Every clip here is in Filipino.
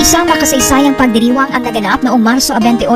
Isang makasaysayang pagdiriwang ang naganap noong Marso 28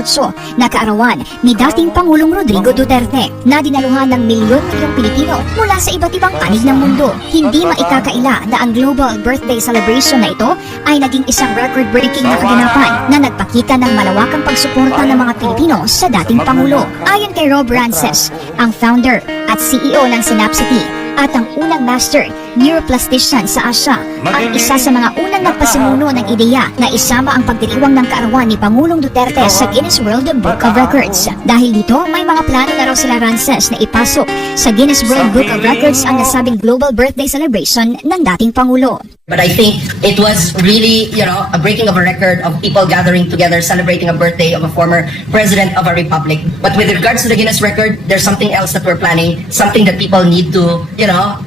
na kaarawan ni dating Pangulong Rodrigo Duterte na dinaluhan ng milyon-milyong Pilipino mula sa iba't ibang panig ng mundo. Hindi maikakaila na ang global birthday celebration na ito ay naging isang record-breaking na kaganapan na nagpakita ng malawakang pagsuporta ng mga Pilipino sa dating Pangulo. Ayon kay Rob Rances, ang founder at CEO ng Synapcity at ang unang master neuroplastician sa Asia, ang isa sa mga unang nagpasimuno ng ideya na isama ang pagdiriwang ng kaarawan ni Pangulong Duterte sa Guinness World Book of Records. Dahil dito, may mga plano na raw sila Rances na ipasok sa Guinness World Book of Records ang nasabing global birthday celebration ng dating Pangulo. But I think it was really, a breaking of a record of people gathering together, celebrating a birthday of a former president of a republic. But with regards to the Guinness record, there's something else that we're planning, something that people need to,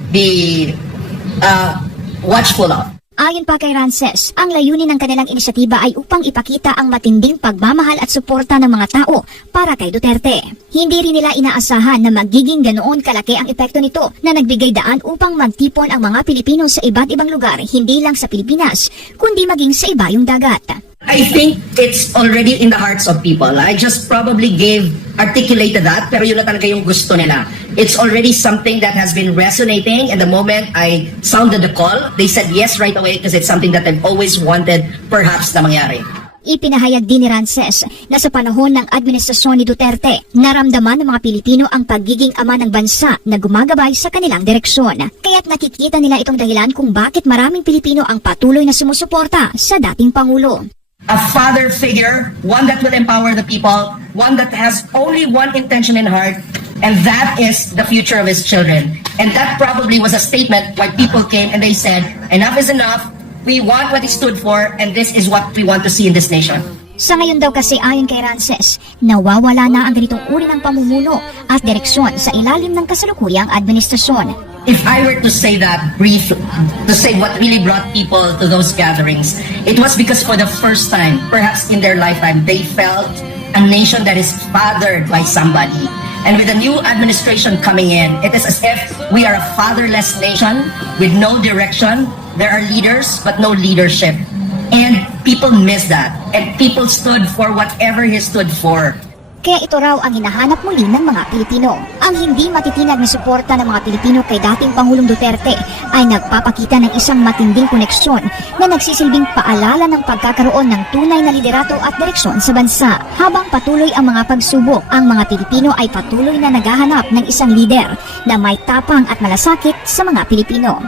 be watchful of. Ayon pa kay Rances, ang layunin ng kanilang inisyatiba ay upang ipakita ang matinding pagmamahal at suporta ng mga tao para kay Duterte. Hindi rin nila inaasahan na magiging ganoon kalaki ang epekto nito na nagbigay daan upang magtipon ang mga Pilipino sa iba't ibang lugar, hindi lang sa Pilipinas, kundi maging sa ibayong dagat. I think it's already in the hearts of people. I just probably articulated that, pero yun na talaga yung gusto nila. It's already something that has been resonating, and the moment I sounded the call, they said yes right away because it's something that I've always wanted perhaps na mangyari. Ipinahayag din ni Rances na sa panahon ng administrasyon ni Duterte, naramdaman ng mga Pilipino ang pagiging ama ng bansa na gumagabay sa kanilang direksyon. Kaya't nakikita nila itong dahilan kung bakit maraming Pilipino ang patuloy na sumusuporta sa dating Pangulo. A father figure, one that will empower the people, one that has only one intention in heart, and that is the future of his children. And that probably was a statement why people came and they said, enough is enough, we want what he stood for, and this is what we want to see in this nation. Sa ngayon daw kasi ayon kay Rances, nawawala na ang ganitong uri ng pamumuno at direksyon sa ilalim ng kasalukuyang administrasyon. If I were to say that brief, to say what really brought people to those gatherings, it was because for the first time, perhaps in their lifetime, they felt a nation that is fathered by somebody. And with the new administration coming in, it is as if we are a fatherless nation with no direction. There are leaders, but no leadership. And people miss that. And people stood for whatever he stood for. Kaya ito raw ang hinahanap muli ng mga Pilipino. Ang hindi matitinag na suporta ng mga Pilipino kay dating Pangulong Duterte ay nagpapakita ng isang matinding koneksyon na nagsisilbing paalala ng pagkakaroon ng tunay na liderato at direksyon sa bansa. Habang patuloy ang mga pagsubok, ang mga Pilipino ay patuloy na naghahanap ng isang lider na may tapang at malasakit sa mga Pilipino.